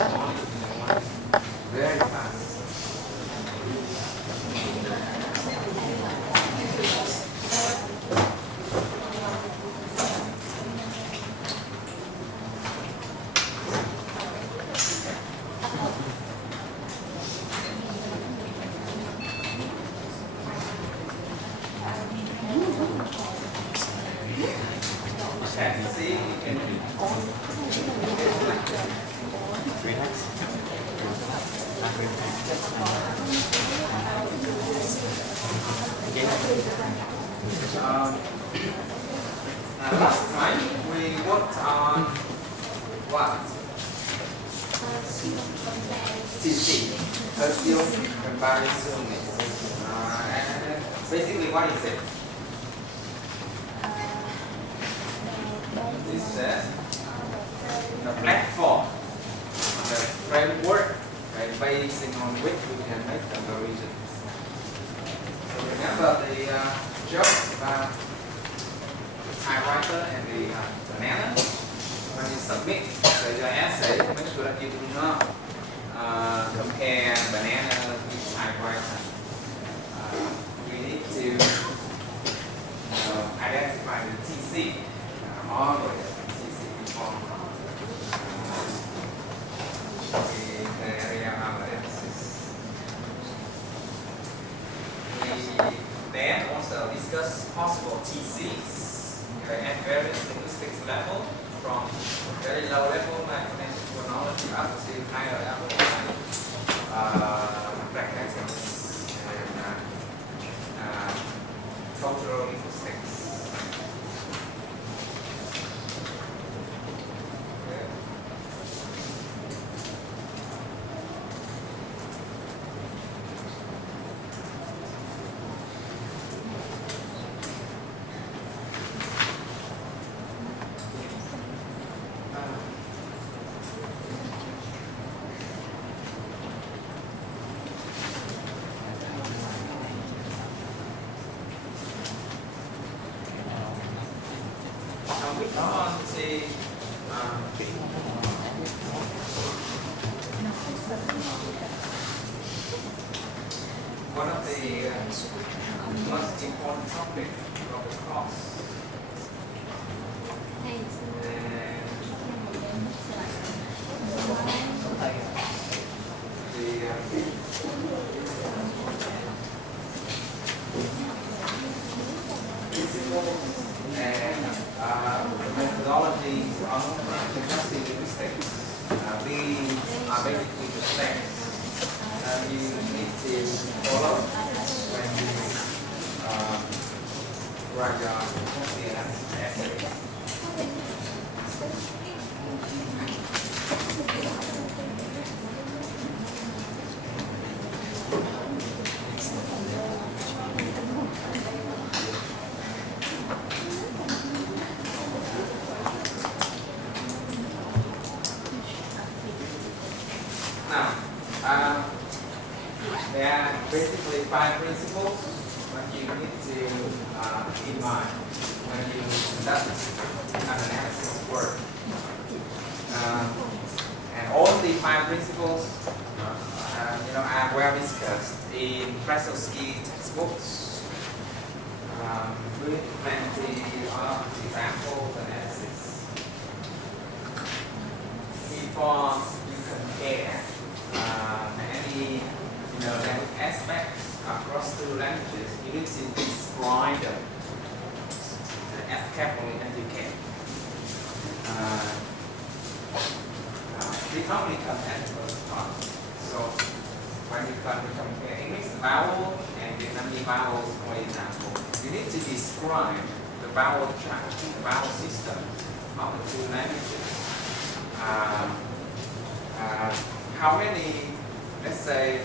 Very fast. Okay, see, you can last time we worked on what? TC, tertial comparison. And basically, what is it? This is the platform, the framework, based on which we can make comparisons. So remember the joke about typewriter and the banana. When you submit the essay, make sure that you do not compare banana with typewriter. We need to identify the TC. Always TC before the area of analysis. We then also discuss possible TCs at various linguistics level, from very low level like conventional phonology up to higher level like pragmatics and cultural linguistics. We go on to one of the most important topics of the course. Methodology on linguistic linguistics. These are basically the steps you need to follow when you write your essay. Now, there are basically 5 principles that you need to keep in mind when you conduct an analysis work. And all the 5 principles, are well discussed in Krasowski textbooks with plenty of examples and analysis. Before you compare any language aspects across 2 languages, you need to describe them as carefully as you can. We can't really compare both parts. So when you compare English vowel and Vietnamese vowels, for example, you need to describe the vowel track, the vowel system of the 2 languages. How many, let's say,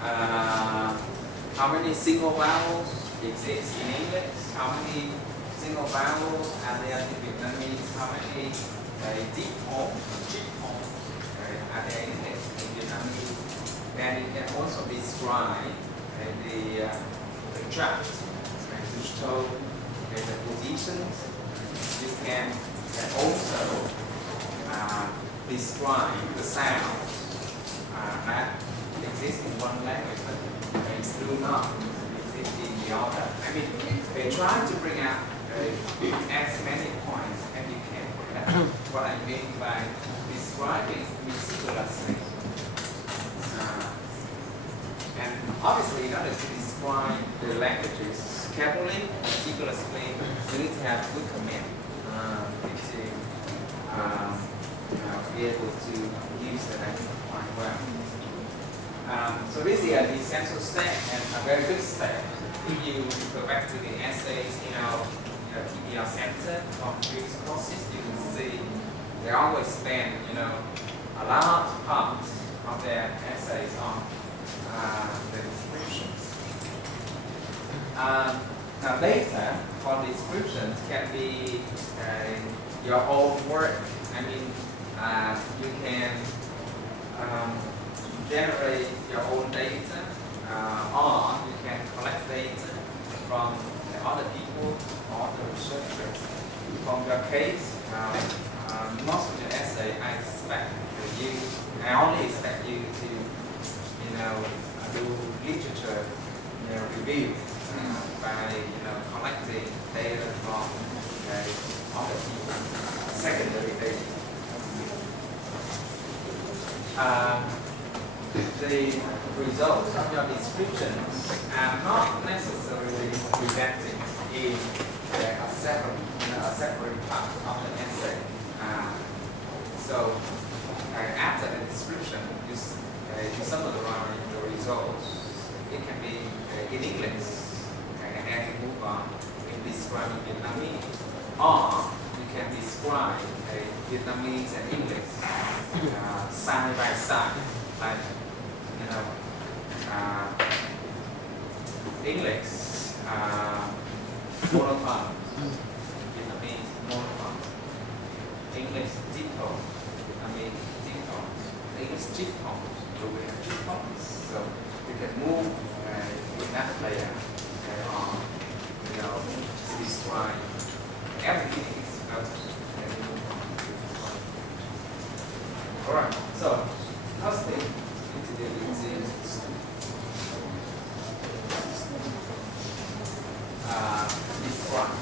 how many single vowels exist in English? How many single vowels are there in Vietnamese? How many deep tones, are there in English, in Vietnamese? Then you can also describe the tract, which tone, the positions. You can also describe the sounds that exist in one language, but they do not exist in the other. I mean, they try to bring out as many points as you can. That's what I mean by describing meticulously. And obviously, in order to describe the languages carefully, meticulously, you need to have good command. To be able to use the language quite well. So this is the essential step and a very good step. If you go back to the essays, TPR Center from previous courses, you can see they always spend, a large part of their essays on the descriptions. Now later, for descriptions can be your own work. I mean, you can generate your own data, or you can collect data from the other people or the researchers. From your case, most of your essay, I only expect you to, do literature, review by, collecting data from other people, secondary data. The results of your descriptions are not necessarily presented in a separate part of the essay. So after the description, you summarize the results. It can be in English, and then you move on in describing Vietnamese, or you can describe Vietnamese and English side by side, like English monophone, Vietnamese monophone, English diphthong, Vietnamese diphthong, English diphthongs, we have diphthongs, so you can move with that layer on, to describe everything is about. Alright, so first thing we need to do is describe.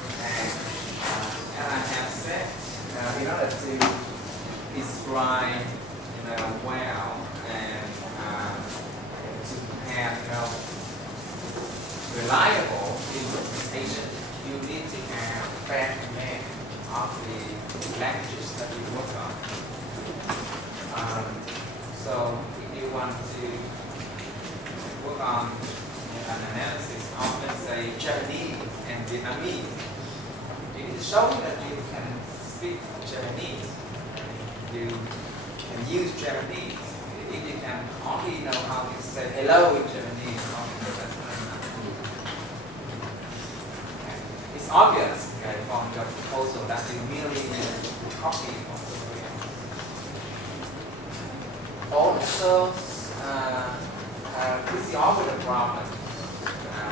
And I have said, in order to describe, well and to have, reliable interpretation, you need to have fair command of the languages that you work on. So if you want to work on an analysis of, let's say, Japanese and Vietnamese, you need to show that you can speak Japanese. You can use Japanese. If you can only know how to say hello in Japanese, it's obvious from your proposal that you merely copy from the Korean. Also, this is always a problem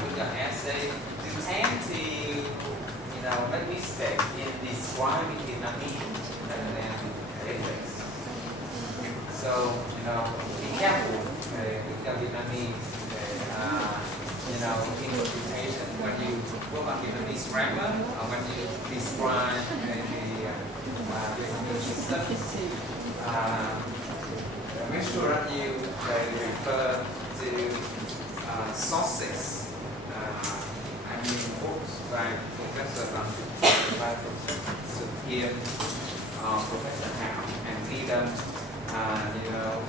with your essay. You tend to, make mistakes in describing Vietnamese rather than English. So, be careful with your Vietnamese, interpretation when you work on Vietnamese grammar or when you describe the Vietnamese system. Make sure that you refer to sources. I mean books by Professor Kim, Professor Hao, and read them,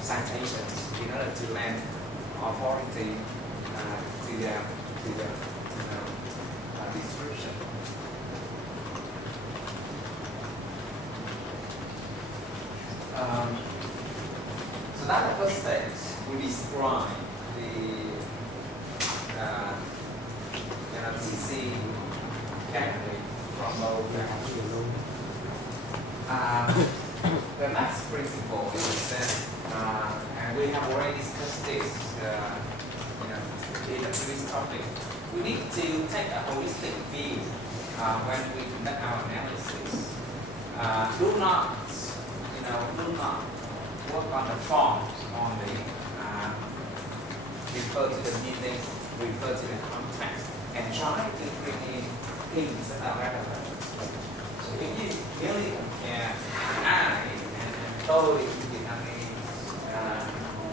citations in order to lend authority to the description. So that's the first step. We describe the TC category from low down. The next principle is that, and we have already discussed this in the previous topic, we need to take a holistic view when we conduct our analysis. Do not on the forms only, refer to the meaning, refer to the context, and try to bring in things that are relevant. So if you really compare I and tôi in Vietnamese,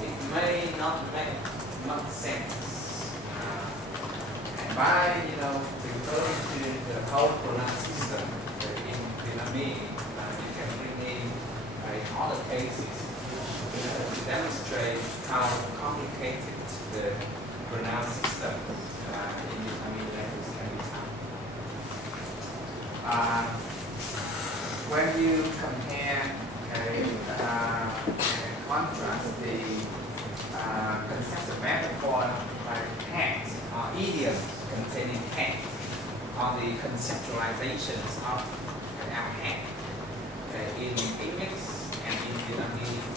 it may not make much sense. And by referring to the whole pronoun system in Vietnamese, you can bring in all the cases to demonstrate how complicated the pronoun system in Vietnamese language can become. When you compare contrast the concept of metaphor like hat or idioms containing hat or the conceptualizations of our hat in English and in Vietnamese,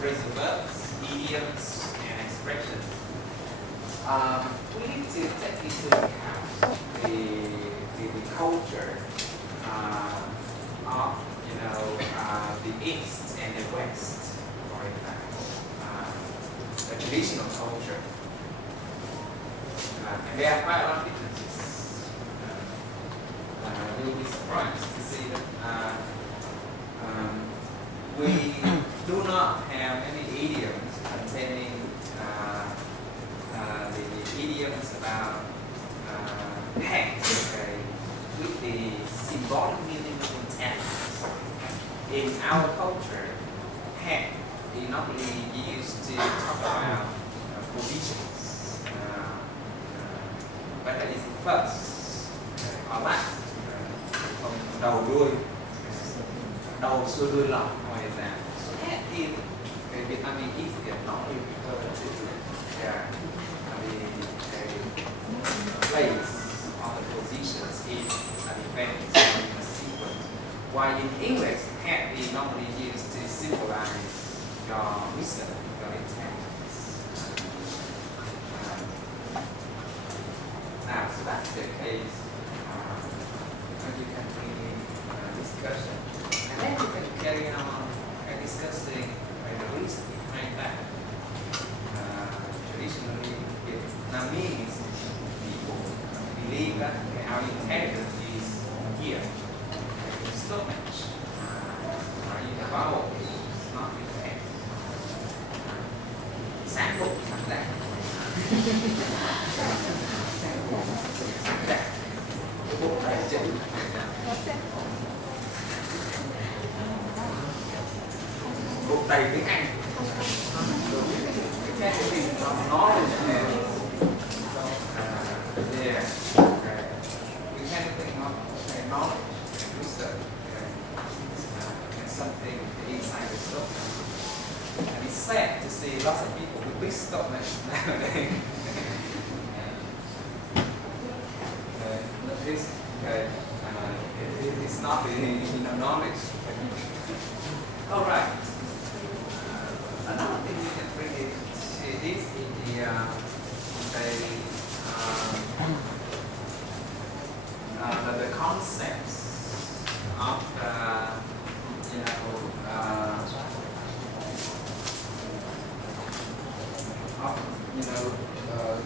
phrasal verbs, idioms, and expressions. We need to take into account the culture of the East and the West, for example, the traditional culture. And there are quite a lot of differences. You'll be surprised to see that we do not have any idioms containing the idioms about hands, with the symbolic meaning of intent. In our culture, hand is not really used to talk about positions, whether it's first or last, đầu đuôi, đầu xuôi đuôi lọc, for example. So hand is Vietnamese idiom not really referred to the place or the positions in an event or in a sequence. While in English, hand is normally used to symbolize your wisdom, your intelligence. Now, so that's the case. And you can bring in discussion. And then you can carry on discussing the reason behind that. Traditionally, Vietnamese people believe that our intelligence is here. It's not much. In the vowel, it's not in the head. Sáng bụng sáng đạt. Sáng đạt. Bụng đầy chữ. Bụng đầy tiếng Anh. Cái gì nó nói lên như thế. Yeah. We can think of knowledge and wisdom and something inside the soul. And it's sad to see lots of people with wisdom nowadays. It's not the knowledge. All right. Another thing you can bring it to this in the concepts of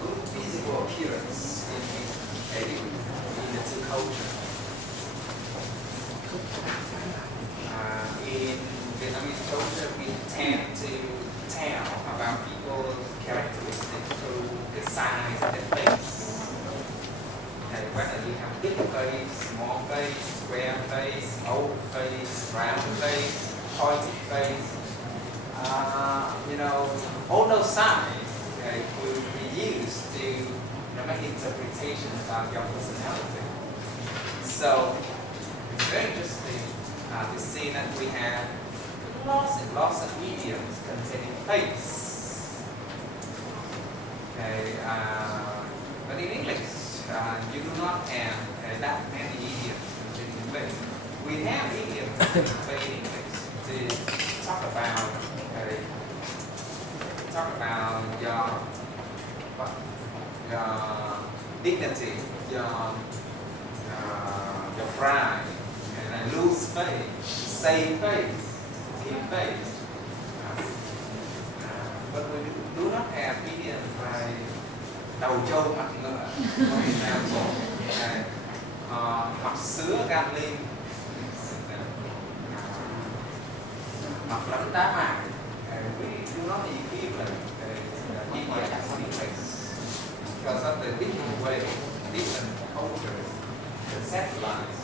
good physical appearance in the two cultures. In Vietnamese culture, we tend to tell about people's characteristics through the size of their face. Whether you have big face, small face, square face, old face, round face, pointed face, all those signs will be used to make interpretations about your personality. So it's very interesting to see that we have lots and lots of idioms containing face. But in English, you do not have that many idioms containing face. We have idioms in English to talk about your dignity, your pride, and lose face, save face, keep face. đầu trâu mặt ngựa, có Việt Nam rồi. Mặt sứa gan lim, mặt lẫn đá mài. We do not equivalent India because of the different way, different cultures, conceptualize.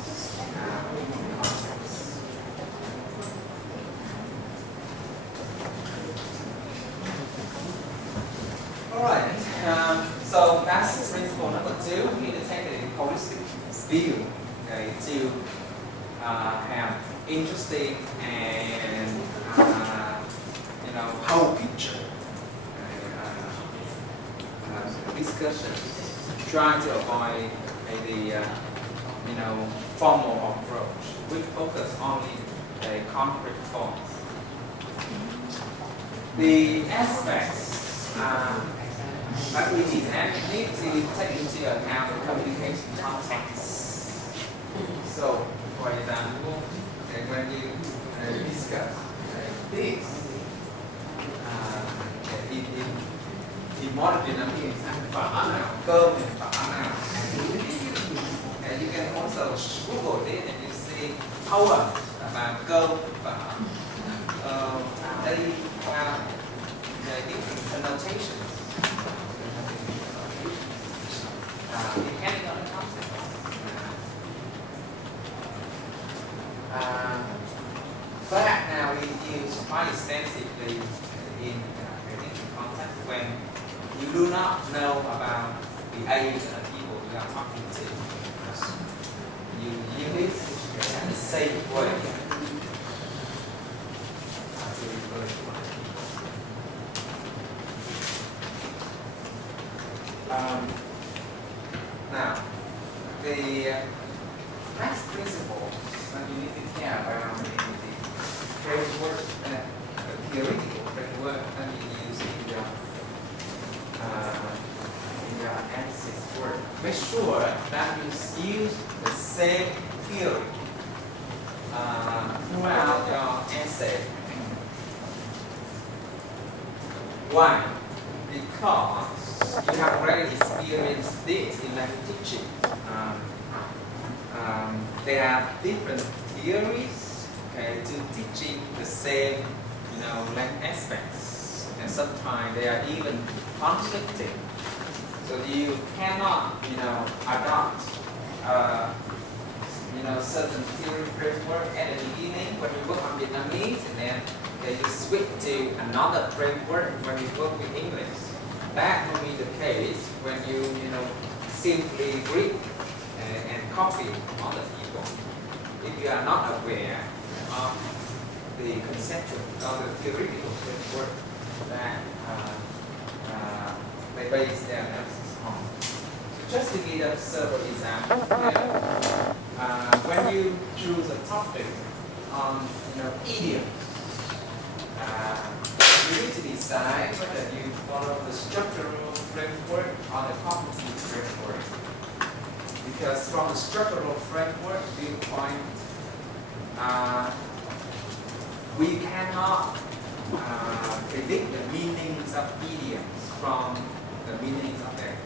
Alright, so that's principle number 2. We need to take a holistic view, okay, to have interesting and whole picture discussion, trying to avoid the formal approach. We focus only the concrete forms. The aspects that we need to take into account the communication context. So, for example, when you discuss this, in modern Vietnamese, phở nào, cơm thì phở nào. And you can also Google this and you see poem about cơm, phở. They have different connotations. Depending on the context. But now we use quite extensively in different contexts when you do not know about the age of the people you are talking to. You use it in the same way to refer to other people. Now, the next principle that you need to care about is the framework, the theoretical framework that you use in your analysis work. Make sure that you use the same theory throughout your essay. Why? Because you have already experienced this in language teaching. There are different theories, okay, to teaching the same, language aspects, and sometimes they are even conflicting. So you cannot, adopt, certain theory framework at the beginning when you work on Vietnamese, and then you switch to another framework when you work with English. That will be the case when you, simply read and copy other people. If you are not aware of the conceptual or the theoretical framework that they base their analysis on. So just to give several examples, when you choose a topic on, idioms, you need to decide whether you follow the structural framework or the cognitive framework. Because from the structural framework viewpoint, we cannot predict the meanings of idioms from the meanings of their,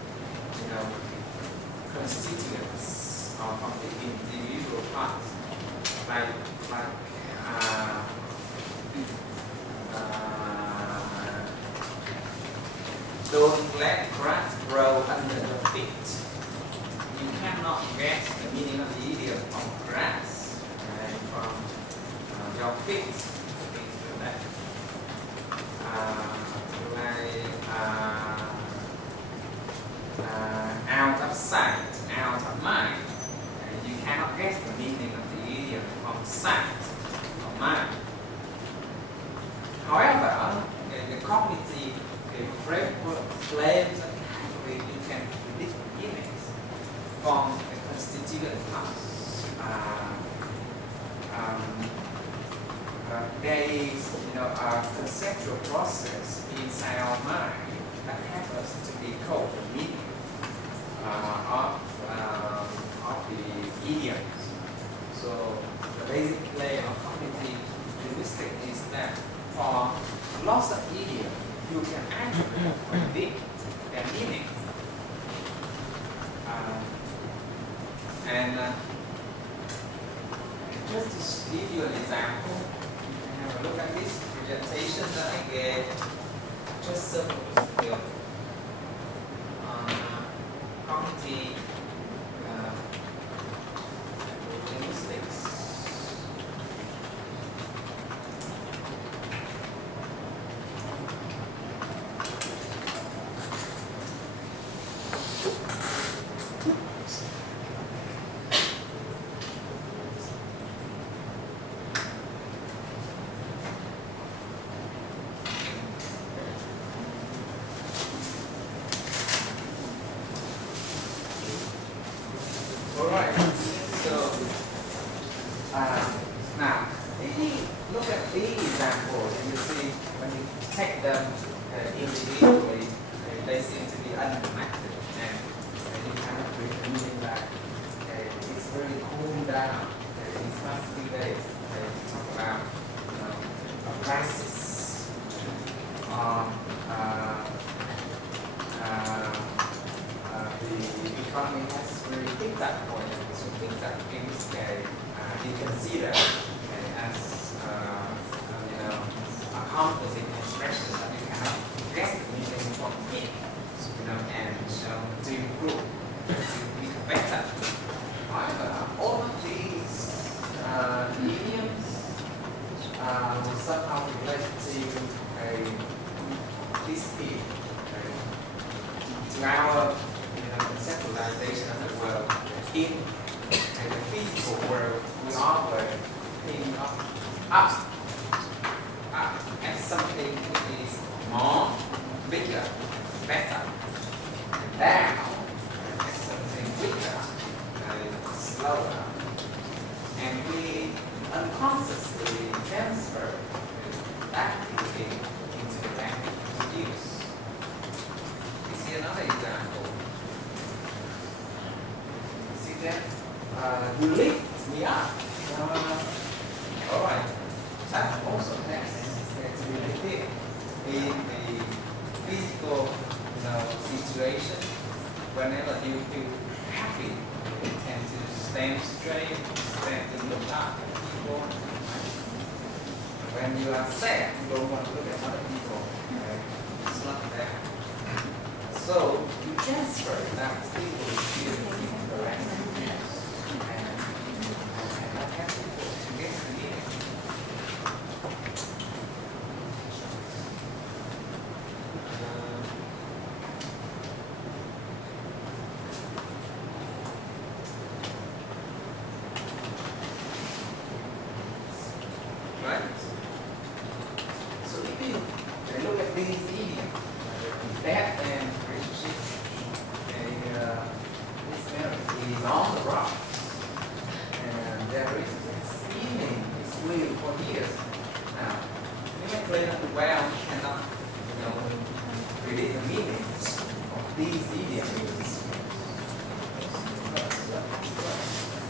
constituents or from the individual parts. Don't let grass grow under your feet. You cannot guess the meaning of the idiom from grass and from your feet. Out of sight, out of mind. You cannot guess the meaning of the idiom from sight or mind. However, the cognitive framework claims that actually you can predict meanings from the constituent parts. There is, a conceptual process inside our mind that helps us to decode the meaning of the idioms. So the basic layer of cognitive linguistics is that for lots of idioms, you can actually predict their meaning translation that I gave just suppose the cognitive linguistics. Alright, so now if you look at these examples and you see when you take them individually, they seem to be unconnected, and you cannot really meaning that it's very cooled down. These past few days, we talk about a crisis. The economy has really hit that point. So things that in this case you consider as a composite expression that you cannot get anything from it, and to improve, to be better. However, all of these idioms will somehow relate to this field, to our conceptualization of the world. In the physical world, we operate in up as something which is more, bigger, better, and down as something weaker, slower, and we unconsciously transfer that thinking into the language use. You see another example. See that? You lift me up. Alright. That also has to be repeated in the physical situation. Whenever you feel happy, you tend to stand straight, stand to look up at people. When you are sad, you don't want to look at other people. It's not that. So you transfer that people feel into the language. And that has to get created. Right? So if you look at these idioms, that and relationship, this marriage is on the rocks, and there is steaming its wheel for years. Now, you may claim that the well cannot, predict the meanings of these idioms.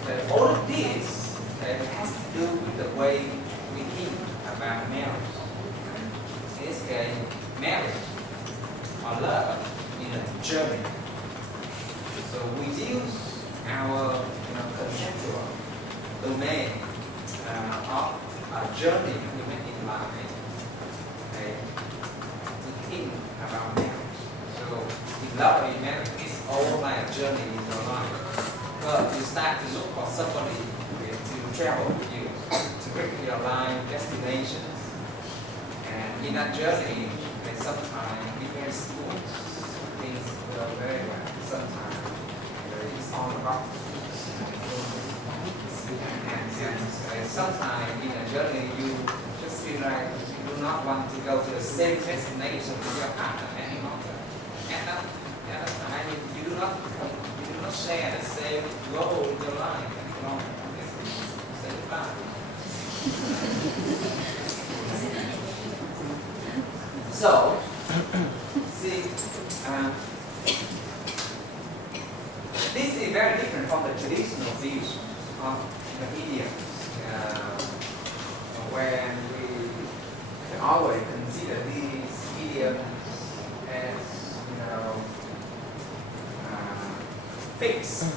But all of this has to do with the way we think about marriage. In this case, marriage or love in a journey. So we use our conceptual domain of a journey in life to think about marriage. So in love and marriage, it's all like a journey in your life. But you start to look for somebody to travel with you, to quickly align destinations. And in that journey, sometimes be very smooth, things go very well. Sometimes it's on the rock. And sometimes in a journey, you just feel like you do not want to go to the same destination with your partner any longer. And at the time, you do not share the same goal in your life any longer. Same path. So, see, this is very different from the traditional views of the idioms, when we can always consider these idioms as, fixed,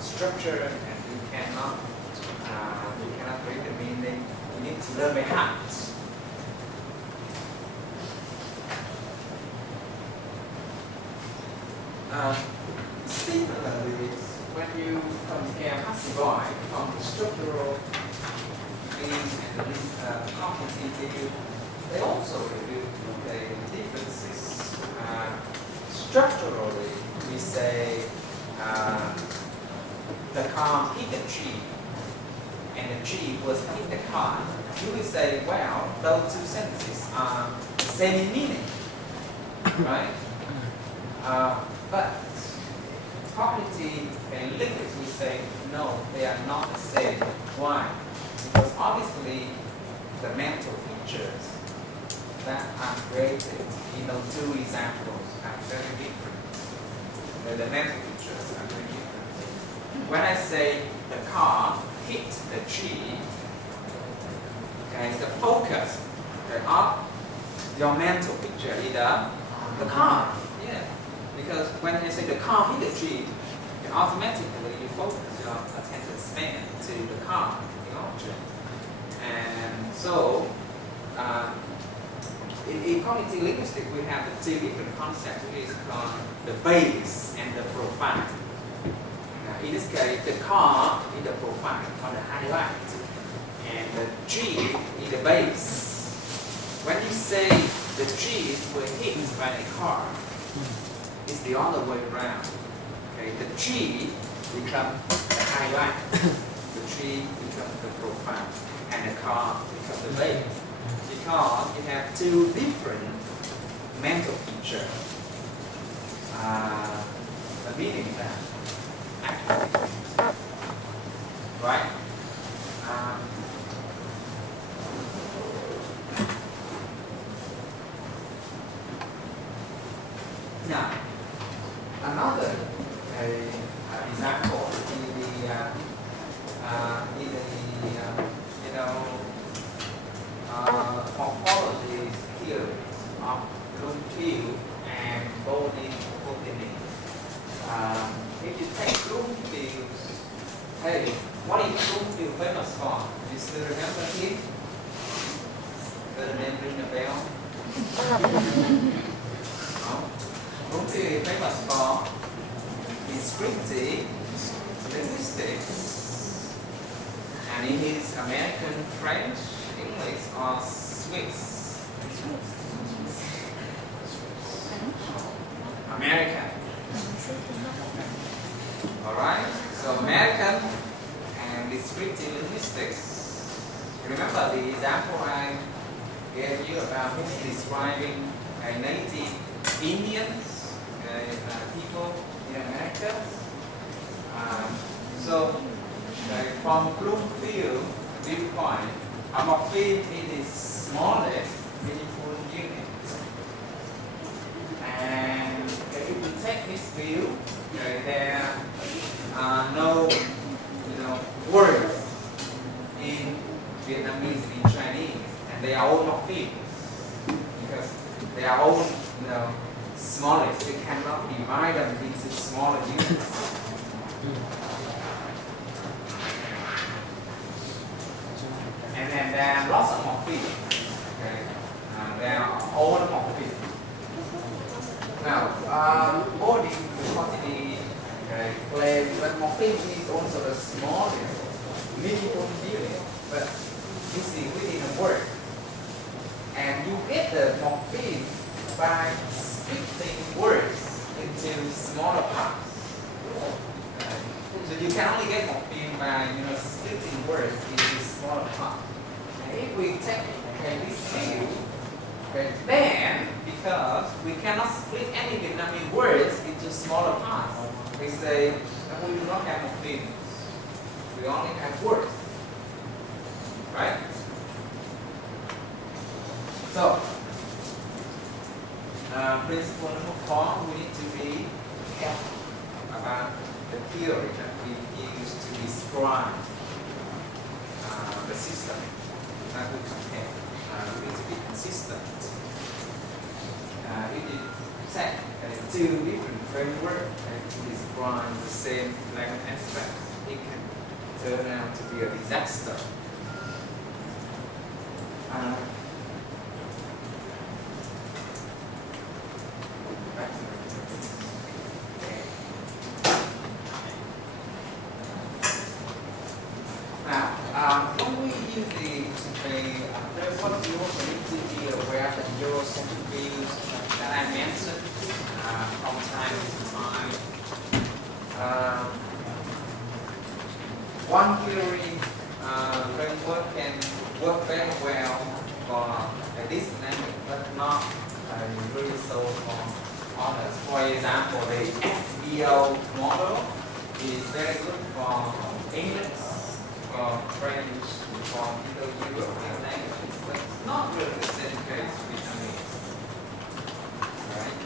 structure, and we cannot read the meaning. We need to learn by heart. Similarly, when you compare passive voice from the structural field and the cognitive field, they also reveal the differences. Structurally, we say the car hit the tree and the tree was hit the car. You will say, well, those two sentences are the same in meaning, right? But cognitive and linguistics will say, no, they are not the same. Why? Because obviously the mental features that are created in those two examples are very different. The mental features are very different. When I say the car hit the tree, okay, the focus of your mental picture is the car. Yeah. Because when I say the car hit the tree, you automatically you focus your attention span to the car, the object. And so, in cognitive linguistics, we have the two different concepts, which is called the base and the profile. In this case, the car is the profile or the highlight, and the tree is the base. When you say the trees were hit by a car, it's the other way around. Okay, the tree becomes the highlight, the tree becomes the profile, and the car becomes the base. Because you have two different mental features. The meaning that actually, right? Now, another example morphology theory of Bloomfield and Bodin. If you take Bloomfield, hey, what is Bloomfield famous for? You still remember him? Does the name ring a bell? No? Bloomfield is famous for descriptive linguistics, and in his American, French, English, or Swiss? American. Alright? So American and descriptive linguistics. Remember the example I gave you about describing native Indians, people in America? So from Bloomfield viewpoint, a morpheme is the smallest meaningful unit. And if you take this view, there are no words in Vietnamese, in Chinese, and they are all morphemes because they are all smallest. You cannot divide them into smaller units. And then there are lots of morphemes. Okay? There are all morphemes. Now, Bodin will continue claim that morpheme is also the smallest meaningful unit, but this is within a word. And you get the morpheme by splitting words into smaller parts. So you can only get morpheme by splitting words into smaller parts. And if we take this view, then because we cannot split any Vietnamese words into smaller parts, we say that we do not have morphemes. We only have words. Right? So, principle number 4, we need to be careful about the theory that we use to describe the system that we compare. We need to be consistent. If you take two different frameworks to describe the same language aspect, it can turn out to be a disaster. all of you also need to be aware that Eurocentric views that I mentioned from time to time. One theory framework can work very well for this language, but not really so for others. For example, the SVO model is very good for English, for French, for Middle European languages, but it's not really the same case with Vietnamese. Right?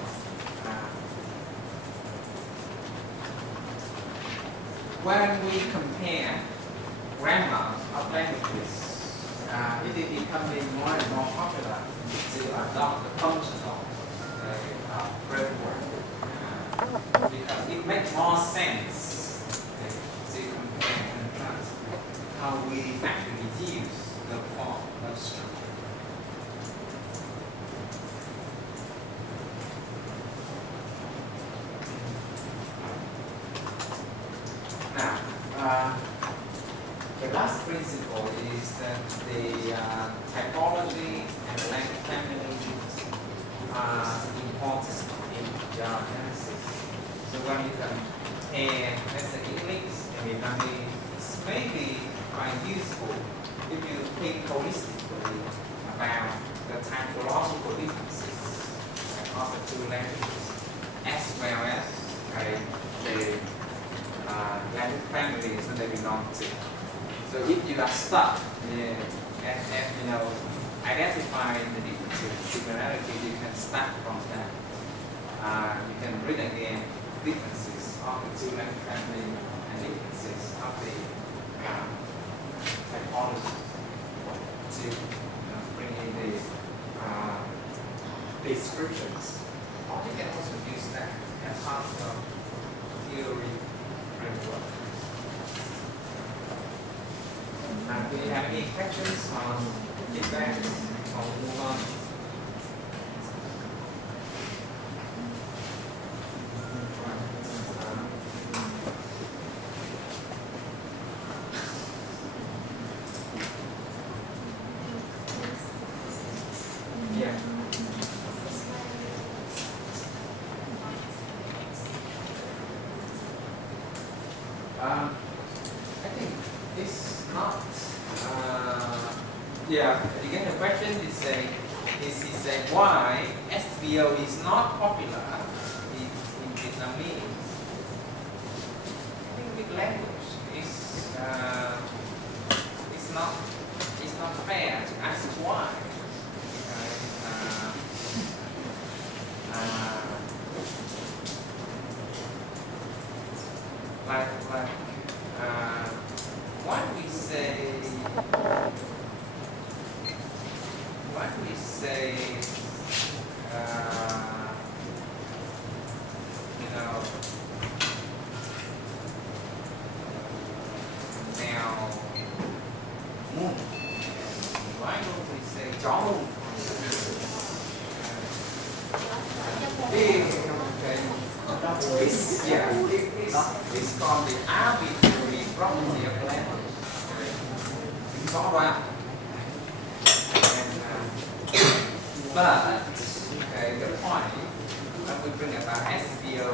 When we compare grammar of languages, it is becoming more and more popular to adopt the functional framework because it makes more sense to compare and contrast how we actually use the form of structure. Now, the last principle is that the typology and the language family are important in your analysis. So when you compare, let's say, English and Vietnamese, it may be quite useful if you think holistically about the typological differences of the two languages, as well as the language families that they belong to. So if you are stuck at identifying the differences, similarity, you can start from that. You can read again differences of the two language families and differences of the typology to bring in the descriptions. Or you can also use that as part of theory framework. Do you have any questions on feedback or move on? Yeah. I think it's not. Again, the question is saying why SVO is not popular in Vietnamese. I think with language it's not fair to ask why. Why we say now moon. Why don't we say chó moon? It's called the arbitrary property of language. Có đoạn. But the point that we bring about SVO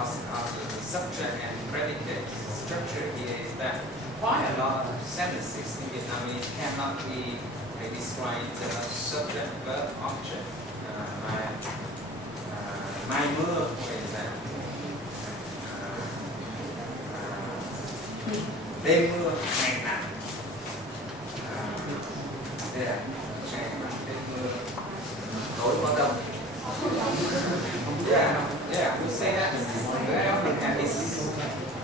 of the subject and predicate structure here is that quite a lot of sentences in Vietnamese cannot be described as subject, verb, object. Mai mưa, for example. Đêm mưa, ngày nắng. Tối mưa đông. Yeah, we say that very often, and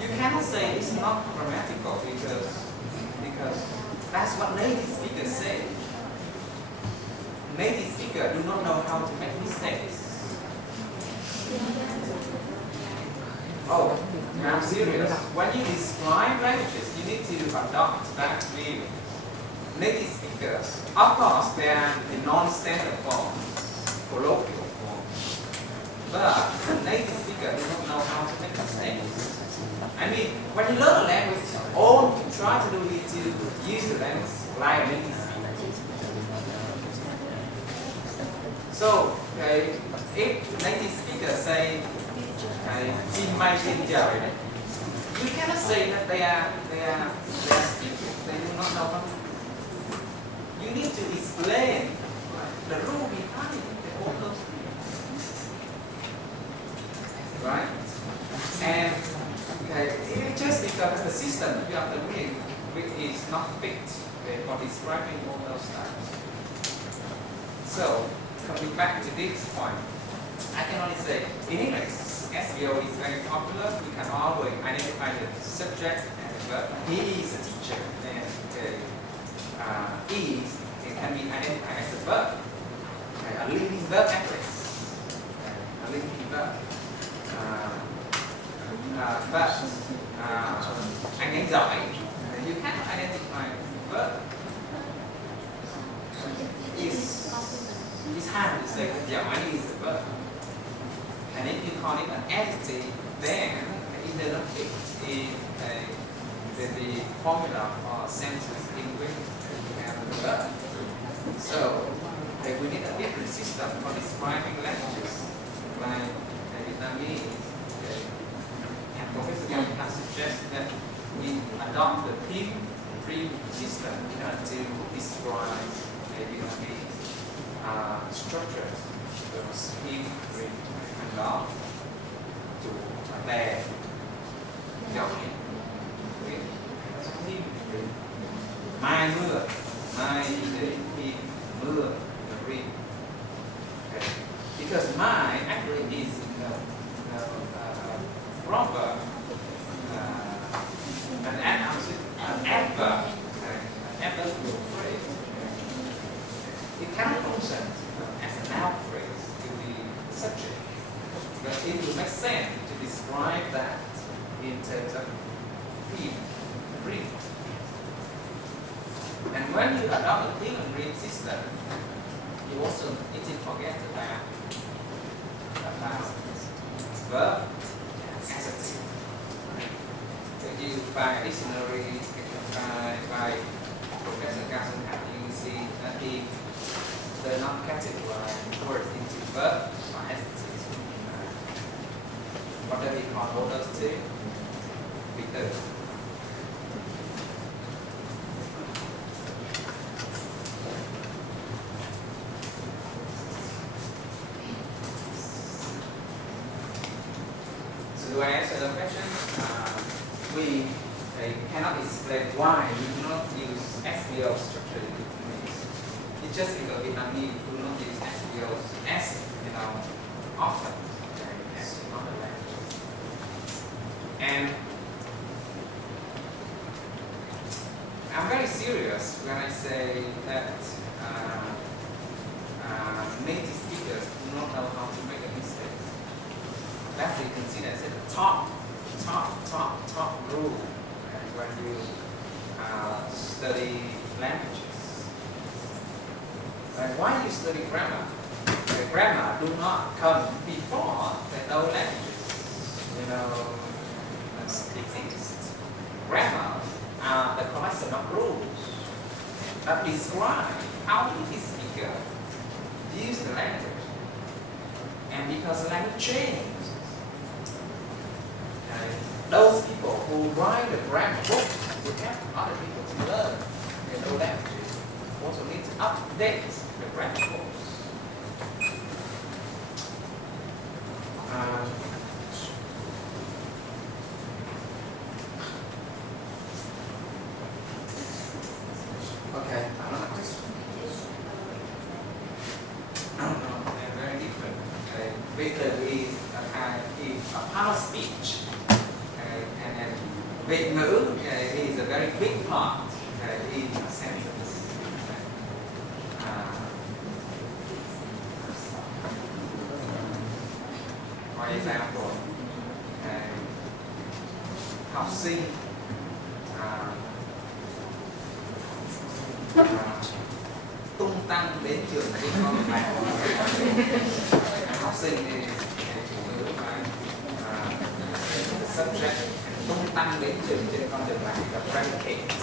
you cannot say it's not grammatical because that's what native speakers say. Native speakers do not know how to make mistakes. Oh, I'm serious. When you describe languages, you need to adopt that view. Native speakers, of course, they are the non-standard form, colloquial form. But the native speaker do not know how to make mistakes. I mean, when you learn a language, all you try to do is to use the language like a native speaker. So if native speakers say in my teacher, you cannot say that they are stupid. They do not know what. You need to explain the rule behind all those things, right? And it just because the system you are doing which is not fit for describing all those types. So coming back to this point, I can only say in English, SVO is very popular. We can always identify the subject and the verb. He is a teacher, and is it can be identified as a verb, a living verb actually, a living verb. But anh ấy giỏi, you cannot identify verb. It's hard to say that giỏi is a verb. And if you call it an adjective, then it doesn't fit in the formula for sentence in which you have the verb. So we need a different system for describing languages, like Vietnamese. And Professor Yang has suggested that we adopt the PIM system in order to describe Vietnamese structures. So PIM, đó chủ đề giỏi mai mưa mai thì mưa rain. Because my actually is proper an adverb phrase. It cannot function as a noun phrase to the subject. But it will make sense to describe that in terms of read. And when you adopt a theme and read system, you also need to forget about verb and adjective. So you buy a dictionary, you can buy Professor Carson at UC, that he does not categorize words into verb or adjective. What do we call all those two? Because so do I answer the question? We cannot explain why we do not use SVO structure in Vietnamese. It's just because Vietnamese do not use SVO as often. And I'm very serious when I say that native speakers do not know how to make a mistake. That's considered as the top rule when you study languages. And why you study grammar? The grammar do not come before the old languages. Exist. Grammar are the collection of rules that describe how the speaker use the language. And because the language changes, those people who write the grammar book to help other people to learn the old languages also need to update the grammar books. Okay, another question. No, they're very different. Because is a part of speech, and Việt ngữ is a very big part in a sentence. For example, học sinh tung tăng đến trường trên con đường này. Học sinh thì chủ ngữ phải subject tung tăng đến trường trên con đường này là predicate.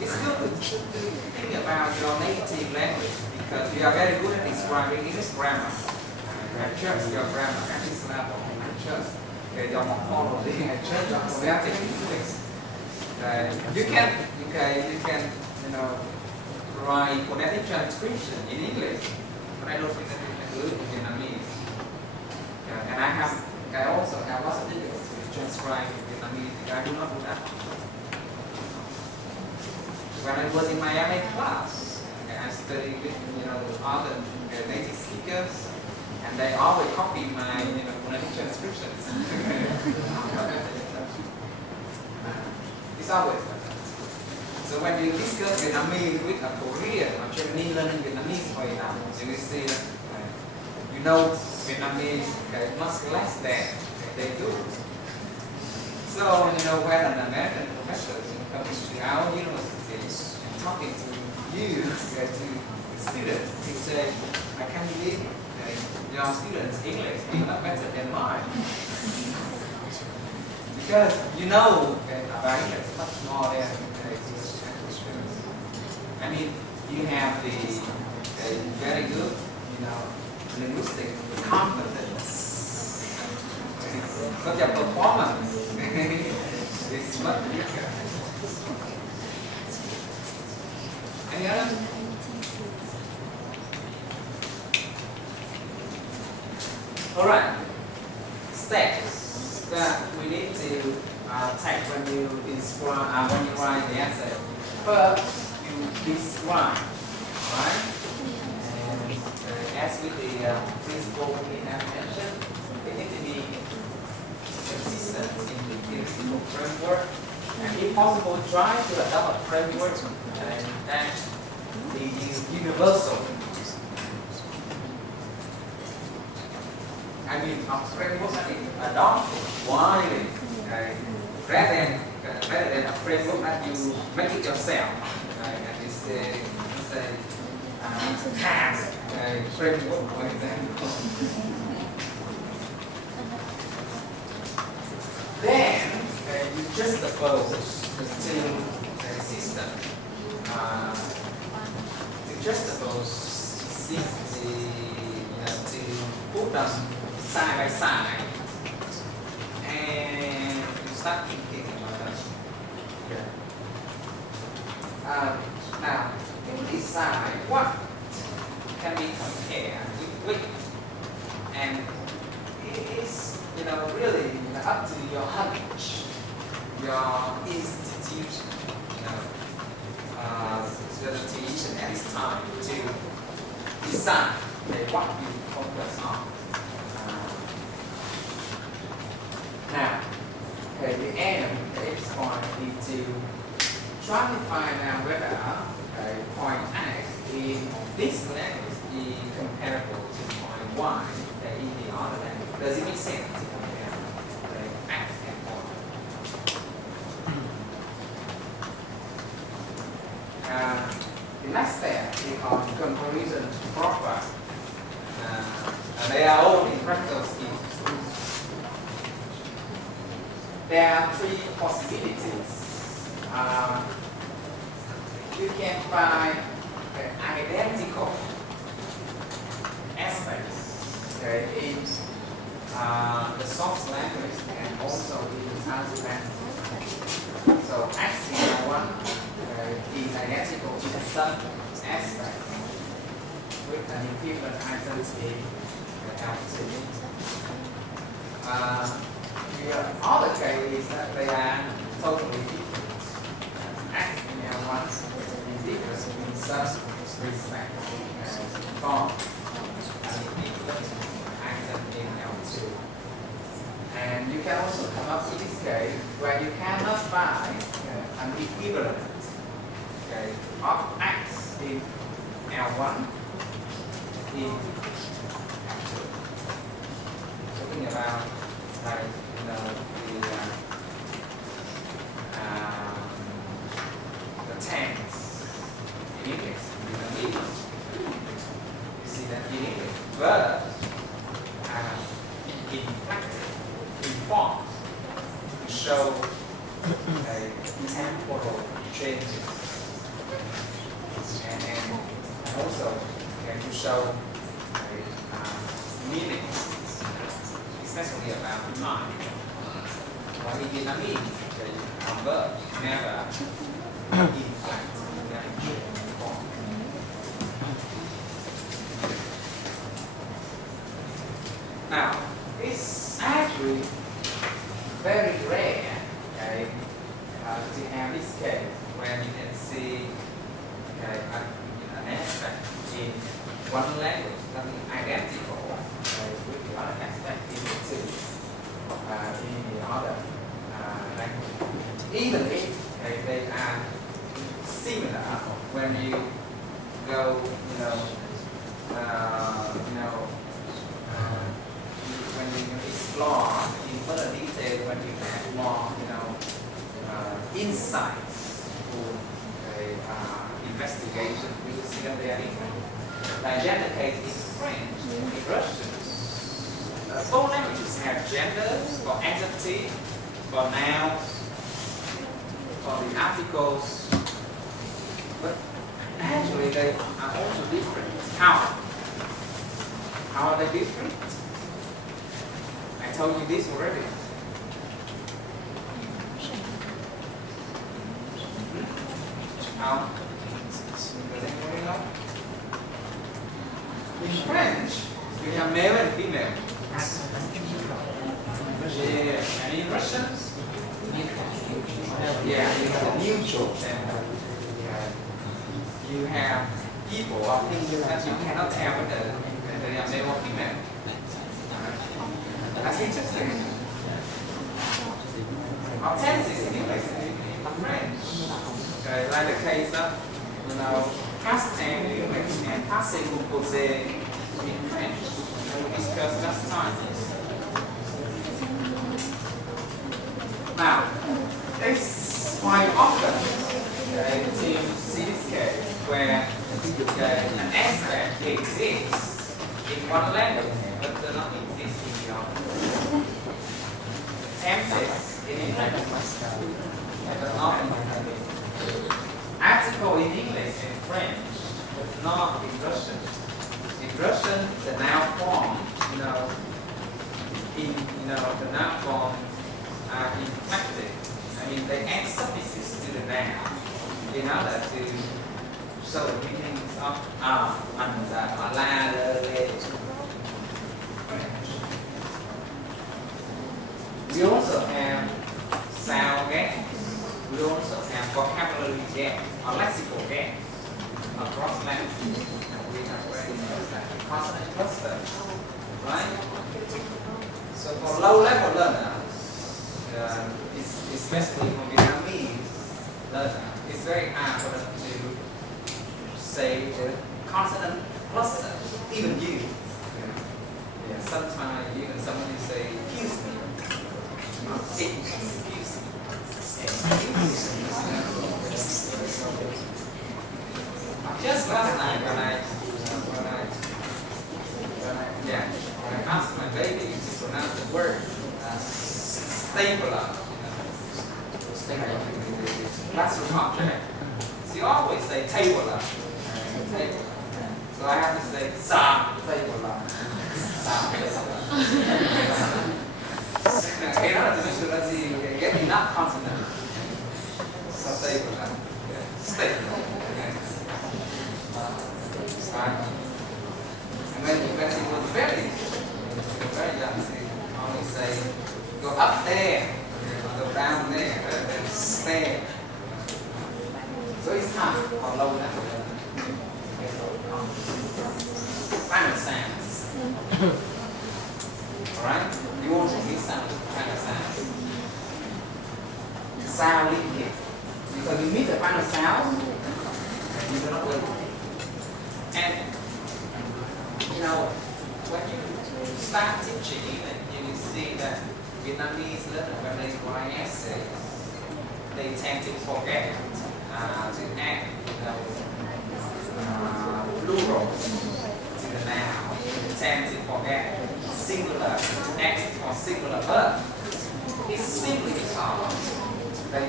It's good to think about your native language because you are very good at describing English grammar. Adjust your grammar at this level. Adjust your morphology. Adjust your phonetic English. You can write phonetic transcription in English, but I don't think that you can do it in Vietnamese. And I also have lots of difficulty to transcribe in Vietnamese. I do not do that. When I was in my MA class, I studied with other native speakers, and they always copy my phonetic transcriptions. It's always like that. So when you discuss Vietnamese with a Korean or Chinese learning Vietnamese, for example, you will see that Vietnamese much less than they do. So when an American professor comes to our university and talking to you, to students, he said, I can't believe your students' English is not better than mine. Because about English much more than I mean, you have the very good, linguistic competence, but your performance is much weaker. Any other? All right. Steps that we need to take when you write the essay. First, you describe, right? And as with the principle we have mentioned, we need to be consistent in the theoretical framework, and if possible, try to adopt a framework that is universal. I mean, a framework that is adopted widely, rather than a framework that you make it yourself. And it's task framework, for example. Then you juxtapose the two systems. To juxtapose to put them side by side, and you start thinking about that. Now, you decide what can be compared with which, and it is really up to your hunch, your institution, the teaching at this time to decide what you focus on. Now, the aim at this point is to try to find out whether point X in this language is comparable to point Y in the other language. Does it make sense to compare X and Y? The next step is on comparison proper. They are all in practical skills. There are three possibilities. You can find identical aspects in the source language and also in the transit language. So XCL1 is identical in some aspects with an equivalent identity L2. The other case is that they are totally different. XCL1 is different in some respect from an equivalent identity L2. And you can also come up with this case where you cannot find an equivalent of X in L1 in L2. Talking about the tense in English, you see that in English, but in practice, in form, to show temporal changes. also to show meanings, especially about time. While in Vietnamese, the verb never inflect, never form. Now, it's actually very rare, okay, to have this case where you can see an aspect in one language something identical with the other aspect in the two in the other language. Even if they are similar, when you go, when you explore in further detail, when you have more, insights to investigation, you will see that they are different. Like gender case in French, in Russian, both languages have genders for adjective, for nouns, for the articles, but actually they are also different. How? How are they different? I told you this already. How? Does anybody know? In French, we have male and female. Yeah. And in Russian, yeah, you have the neutral gender. You have people or things that you cannot tell whether they are male or female. That's interesting. Our tenses in English and French. Okay, like the case of, past tense in English and passé composé in French. We discussed last time. Now, it's quite often to see this case where an aspect exists in one language but does not exist in the other. Tenses in English but not in French. Article in English and French but not in Russian. In Russian, the noun form, the noun form are inflected. I mean, they add suffixes to the noun in order to show the meanings of and la, le. We also have sound gaps. We also have vocabulary gaps or lexical gaps across languages. We have consonant cluster, right? So for low-level learners, especially for Vietnamese learners, it's very hard for them to say the consonant cluster. Even you, sometimes even somebody say excuse me, excuse me. Just last night when I asked my baby to pronounce the word stapler, classroom object, she always say tabler. So I have to say tabler. In order to make sure that you get enough consonant. So stapler. Stapler. And when she was very young, she always say, go up there, go down there, and stay. So it's hard for low level. Final sounds. Alright? You want to miss out final sounds. Sound linkage. Because you miss the final sound, you do not wait. And when you start teaching, you will see that Vietnamese learners, when they write essays, they tend to forget to add plural to the noun. They tend to forget singular adjective or singular verb. It's simply because they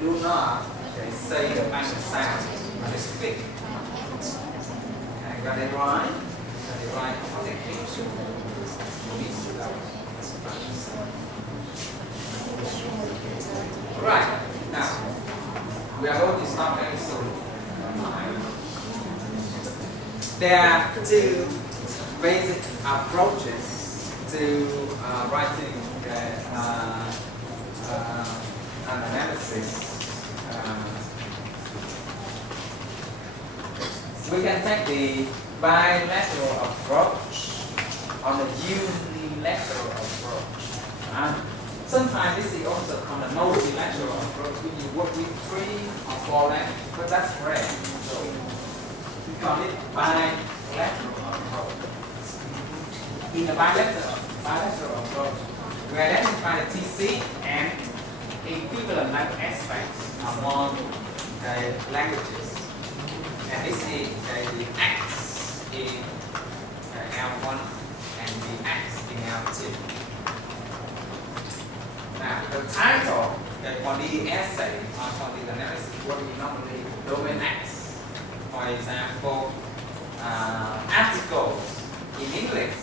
do not say the final sound. They speak Okay, got it right? Got it right. Communication. Right. Now, we are going to start very soon. There are two basic approaches to writing an analysis. We can take the bilateral approach or the unilateral approach. Sometimes this is also called a multilateral approach when you work with 3 or 4 languages, but that's rare. So we call it bilateral approach. In the bilateral approach, we identify the TC and equivalent language aspects among languages. And this is the X in L1 and the X in L2. Now, the title for the essay or for the analysis would be normally domain X. For example, articles in English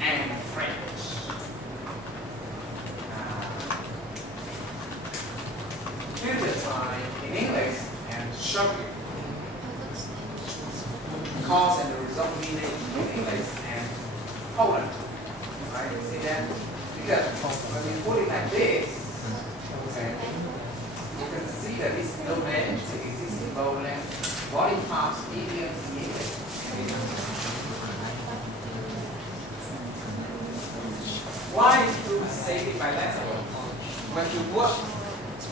and French. Future time in English and shopping. Cause and the result meaning in English and Poland. Right? You see that? Because when you put it like this, okay, you can see that this domain exists in both languages. Body parts, idioms in English. Why do we say it bilateral? When you work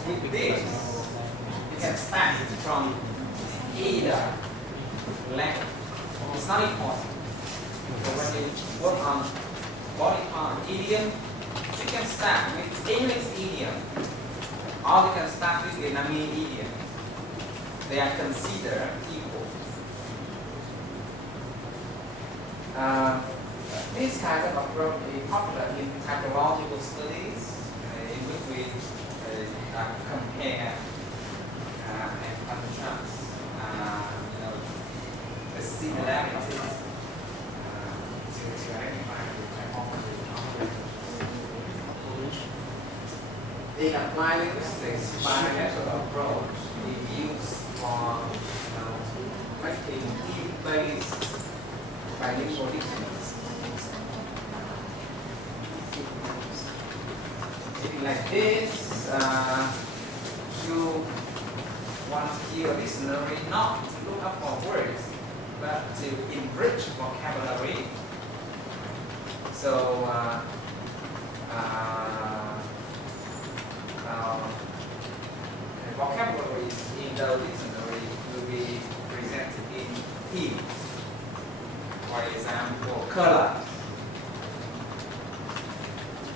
with this, you can start from either language. It's not important. So when you work on body part idiom, you can start with English idiom, or you can start with Vietnamese idiom. They are considered equal. This kind of approach is popular in typological studies, in which we compare and contrast the similarities to identify the typology of the in applied linguistics, bilateral approach is used for making team-based bilingual dictionaries. Like this, you want to hear a dictionary not to look up for words, but to enrich vocabulary. So, vocabulary in the dictionary will be presented in themes. For example, color.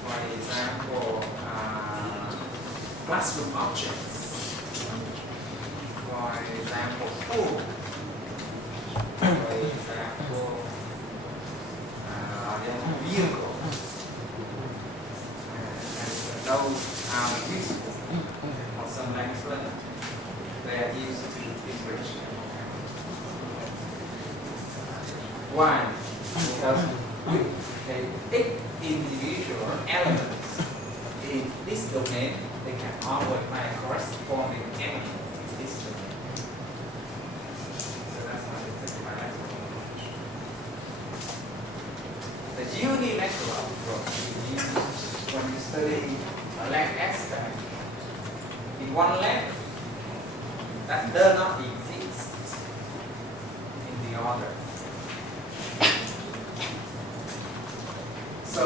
For example, classroom objects. For example, food. For example, vehicle. And those are useful for some language learners. They are used to enrich. Why? Because with individual elements in this domain, they can always find a corresponding element in this domain. So that's why they take bilateral approach. The unilateral approach is used when you study a language aspect in one language that does not exist in the other. So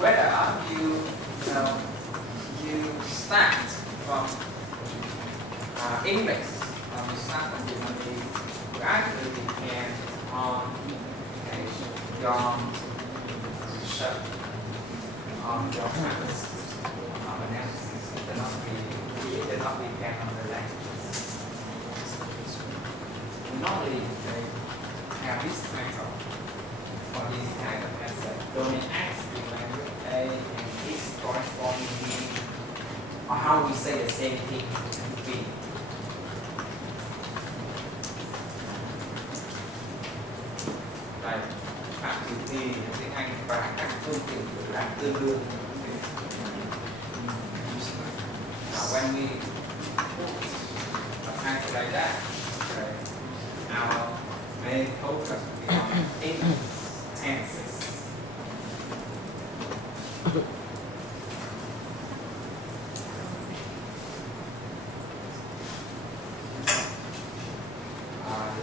whether you start from English or you start from Vietnamese, will actually depend on your research, on your practice, on analysis. It does not depend on the languages. Normally, they have this title for this kind of essay. Domain X in language A and its corresponding meaning, or how we say the same thing in B. là tương đương. When we apply like that, our main focus will be on tenses.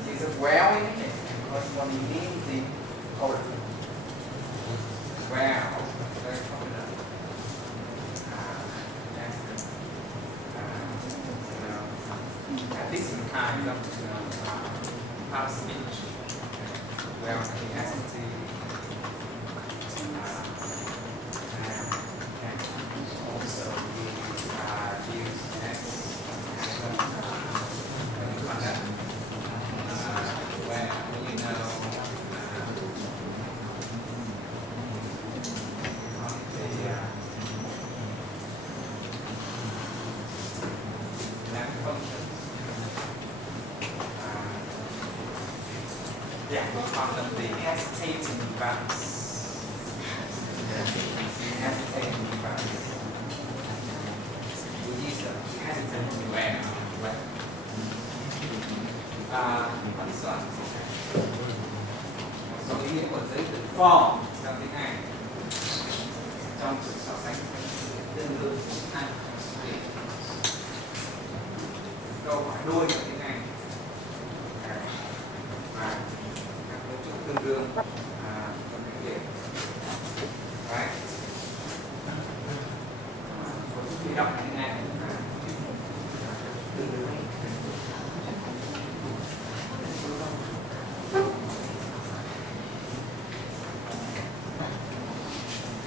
This is well in it because what we need is well, very popular. Different kind of power speech. Well, it has to and also we use as where you know the function. Yeah, we call them the hesitating verbs. Hesitating verbs. We use the hesitant where. This one. So ý nghĩa của giới từ form trong tiếng Anh trong sự so sánh tương đương Anh câu hỏi đuôi trong tiếng Anh và các cấu trúc tương đương trong tiếng Việt. Right. Cấu trúc khi đọc tiếng Anh tương đương.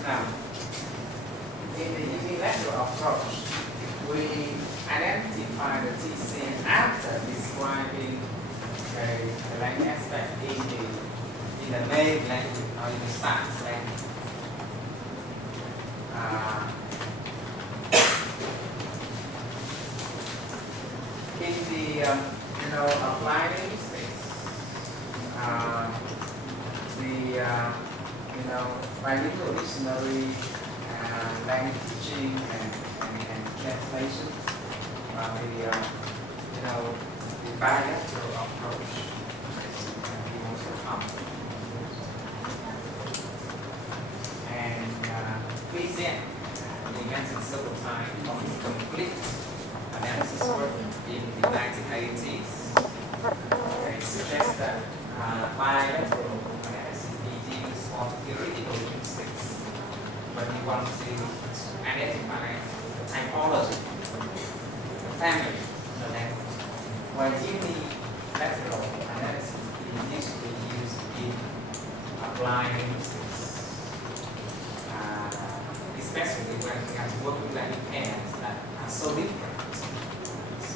Now, in the unilateral approach, we identify the TCN after describing the language aspect in the main language or in the start language. In the applied linguistics, bilingual dictionary, language teaching and translation, the bilateral approach is the most common. And Friesen, we mentioned several times, from his complete analysis work in the 1980s, suggests that bilateral analysis is used for theoretical linguistics when you want to identify the typology, the family, the language. While unilateral analysis is usually used in applied linguistics, especially when we have to work with language pairs that are so different.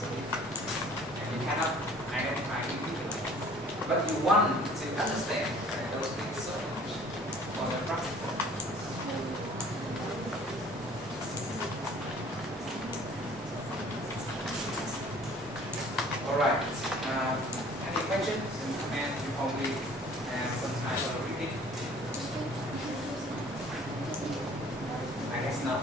And you cannot identify individually. But you want to understand those things so much for the practical. All right. Any questions? And before we have some time for reading? I guess not.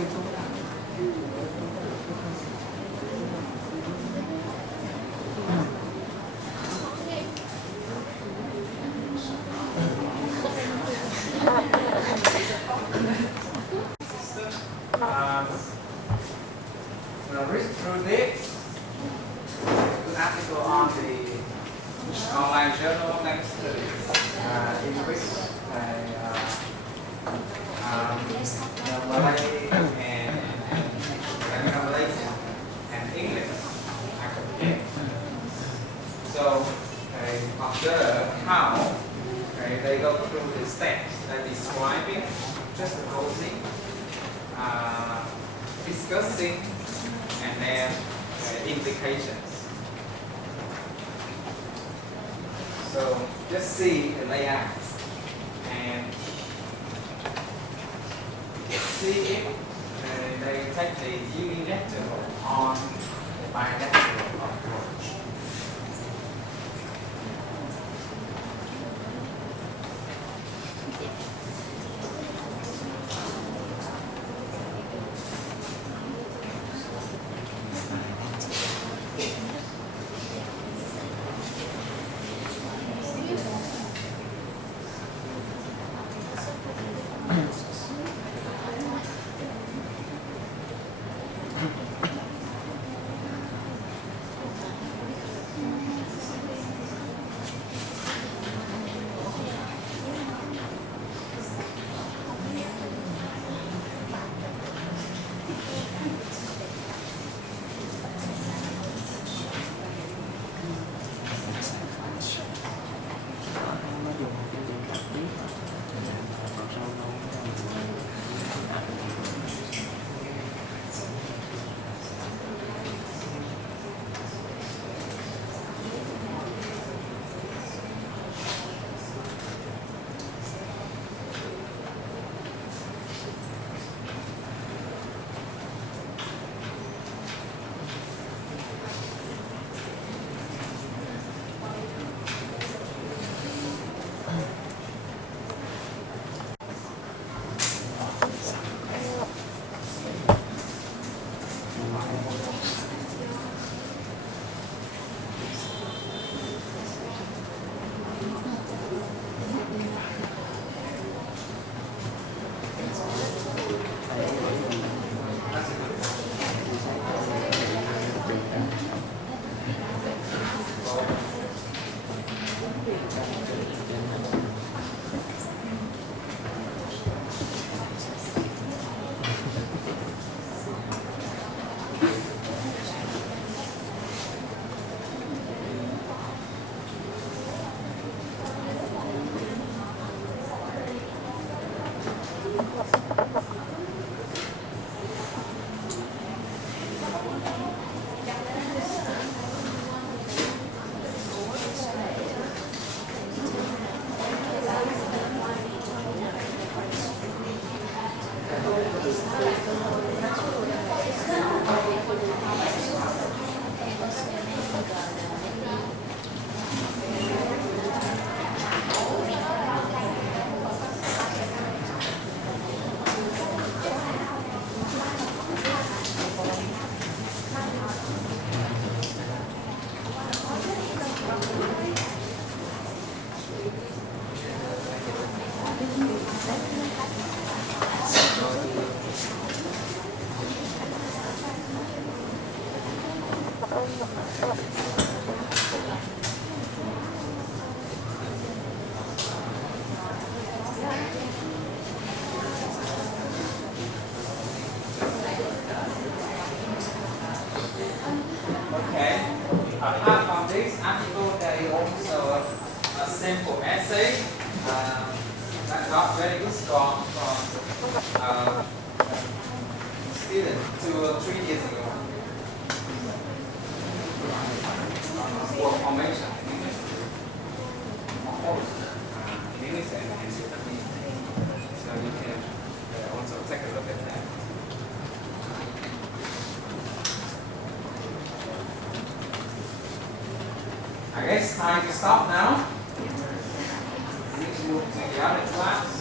When I read through this, good article on the online journal next to in which Malay and Malaysian and English are compared. So observe how they go through the steps, describing, juxtaposing, discussing, and then implications. So just see the layouts and see if they take the unilateral on the bilateral approach. Okay. Apart from this article, there is also a simple essay that got very good score from student 2 or 3 years ago. For formation in English and Japanese. So you can also take a look at that. I guess time to stop now. Let's move to the other class.